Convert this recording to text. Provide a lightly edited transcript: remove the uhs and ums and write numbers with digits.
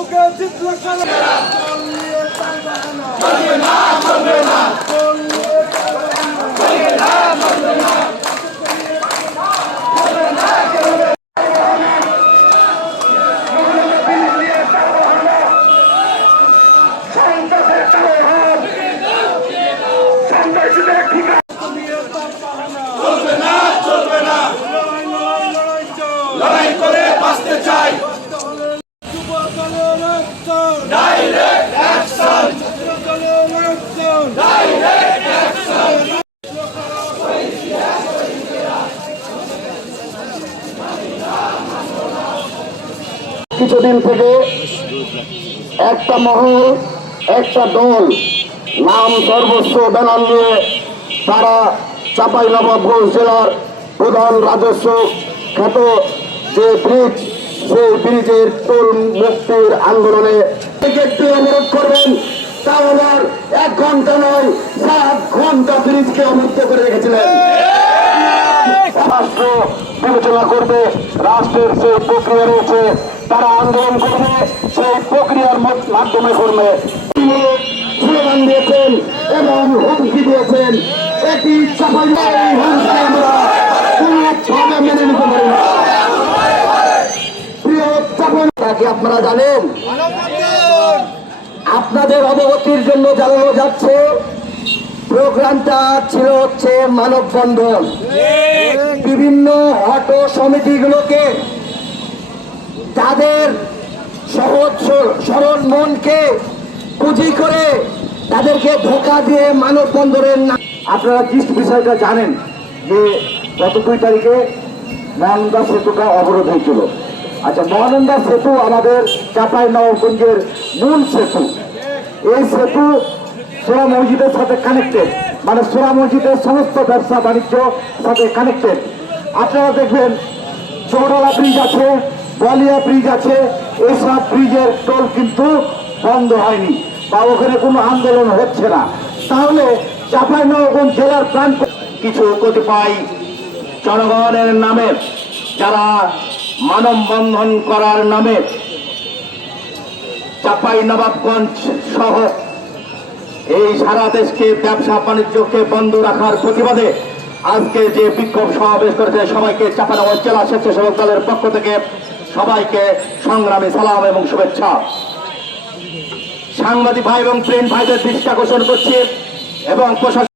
সুখে জিতল লড়াই করে বাঁচতে চাই ডাইরেক্ট অ্যাকশন ডাইরেক্ট অ্যাকশন কিছুদিন থেকে একটা মহল একটা দল নাম সর্বস্ব ব্যানার নিয়ে তারা চাঁপাইনবাবগঞ্জ জেলার প্রধান রাজস্ব খ্যাত যে ব্রিজ সেই ব্রিজের টোল মুক্তির আন্দোলনে একটু অবরোধ করবেন, তাও আবার 1 ঘন্টা নয় 7 ঘন্টা ব্রিজকে অবরুদ্ধ করে রেখেছিলেন। রাষ্ট্র বিবেচনা করবে, রাষ্ট্রের যে প্রক্রিয়া রয়েছে তারা আন্দোলন করবে, সেই প্রক্রিয়ার মাধ্যমে করবে। স্লোগান দিয়েছেন এবং হুমকি দিয়েছেন, এটি চাপাইনবাবগঞ্জ হুমকি আমরা কোনোভাবে মেনে নিতে পারি না। প্রিয় চাপাইনবাবগঞ্জ, আপনারা জানেন, আপনাদের অবগতির জন্য জানানো যাচ্ছে প্রোগ্রামটা ছিল হচ্ছে মানববন্ধন। বিভিন্ন অটো সমিতিগুলোকে তাদের সহজ সরল মনকে পুঁজি করে তাদেরকে ধোঁকা দিয়ে মানববন্ধনের আপনারা কি বিষয়টা জানেন যে গত 2 তারিখে মহানন্দা সেতুটা অবরোধ হয়েছিল। আচ্ছা, মহানন্দা সেতু আমাদের চাঁপাইনবাবগঞ্জের মূল সেতু। এই সেতু সোরা মসজিদের সাথে কানেক্টেড, মানে সোরা মসজিদের সমস্ত ব্যবসা বাণিজ্য সাথে কানেক্টেড। আপনারা দেখবেন চৌডালা ব্রিজ আছে, বলিয়া ব্রিজ আছে, এইসব ব্রিজের টোল কিন্তু বন্ধ হয়নি বা ওখানে কোনো আন্দোলন হচ্ছে না। তাহলে চাঁপাইনবাবগঞ্জ জেলার প্রাণ কিছু কতিপয় জনগণের নামে যারা মানববন্ধন করার নামে চাঁপাইনবাবগঞ্জ সহ এই সারা দেশকে ব্যবসা বাণিজ্যকে বন্ধ রাখার প্রতিবাদে আজকে যে বিক্ষোভ সমাবেশ করেছে, সবাইকে চাঁপাইনবাবগঞ্জ জেলা স্বেচ্ছাসেবক দলের পক্ষ থেকে সবাইকে সংগ্রামী সালাম এবং শুভেচ্ছা। সাংবাদিক ভাই এবং প্রিন্ট ভাইদের দৃষ্টি আকর্ষণ করছি এবং প্রশাসন